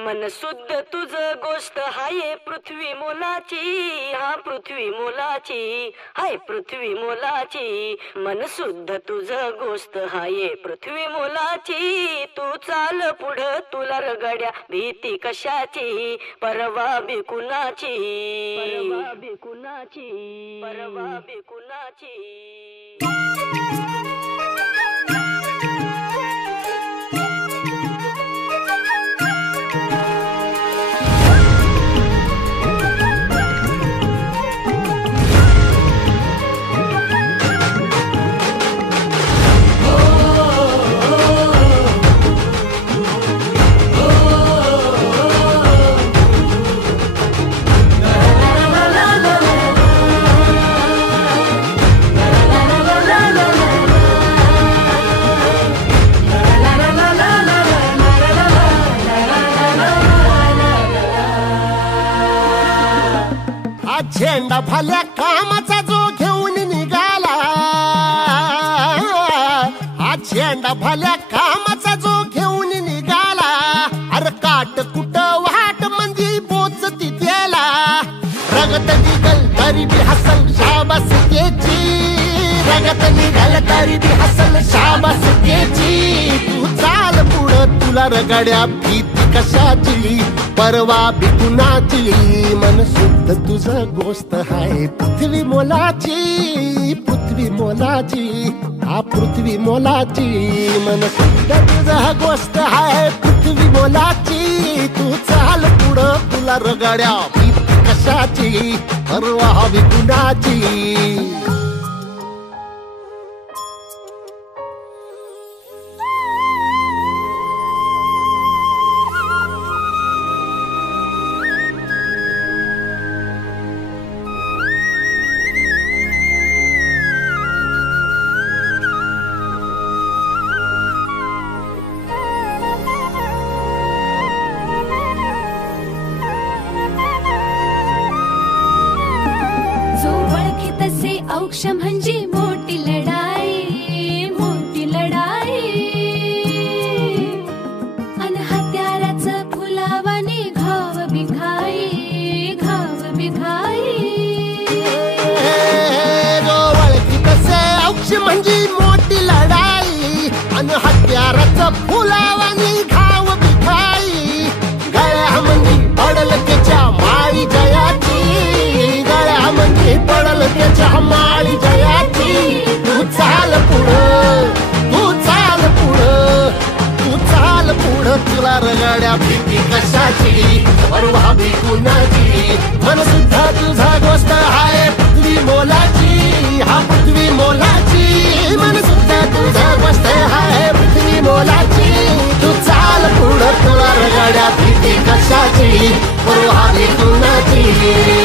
मन शुद्ध तुझ गोष्ट हाय पृथ्वी मोलाची, हा पृथ्वी मोलाची, हाय पृथ्वी मोलाची. मन शुद्ध तुझ गोष्ट हाय पृथ्वी मोलाची. तू चाल पुढं तुला रगड्या भीती कशाची, परवा बिकुनाची, परवा बिकुनाची, परवा बिकुनाची. झेंडा भल्या कामाचा जो घेऊन निघाला, हा झेंडा भल्या कामाचा जो घेऊन निघाला. अरे काट कुट वाट मंदी पोचती त्याला, रगत निघल तरी बी हसल शाबास त्याची, रगत निघल तरी बी हसल शाबास त्याची. तू चाल पुढं तुला रगड्या भीती कशाची, परवा बिकुनाची. मन शुद्ध तुझं गोष्ट हाय पृथ्वी मोलाची, पृथ्वी मोलाची, हा पृथ्वी मोलाची. मन शुद्ध तुझं गोष्ट हाय पृथ्वी मोलाची. तू चाल पुढं तुला रगड्या भीती कशाची, परवा बिकुनाची. औक्ष म्हणजे मोठी लढाई, मोठी लढाई. अन हत्याराचं फुलावाने घाव बिघाई, घाव बिघाई. ओळखी तसे औक्ष म्हणजे मोठी लढाई, अन हत्याराचं फुलावाने घाव बिघाई. गळ्या म्हणजे पडल त्याच्या माळी जयाची, गळ्या म्हणजे पडल त्याच्या माळी जयाची. तू चाल पुढं, तू चाल पुढं, तू चाल पुढं तुला रगड्या भीती कशाची, परवा बिकुनाची. मन सुद्धा तुझा गोष्ट हाय पृथ्वी मोलाची, हा पृथ्वी मोलाची. मन सुद्धा तुझा गोष्ट हाय पृथ्वी मोलाची. तू चाल पुढं तुला रगड्या भीती कशाची, परवा बिकुनाची.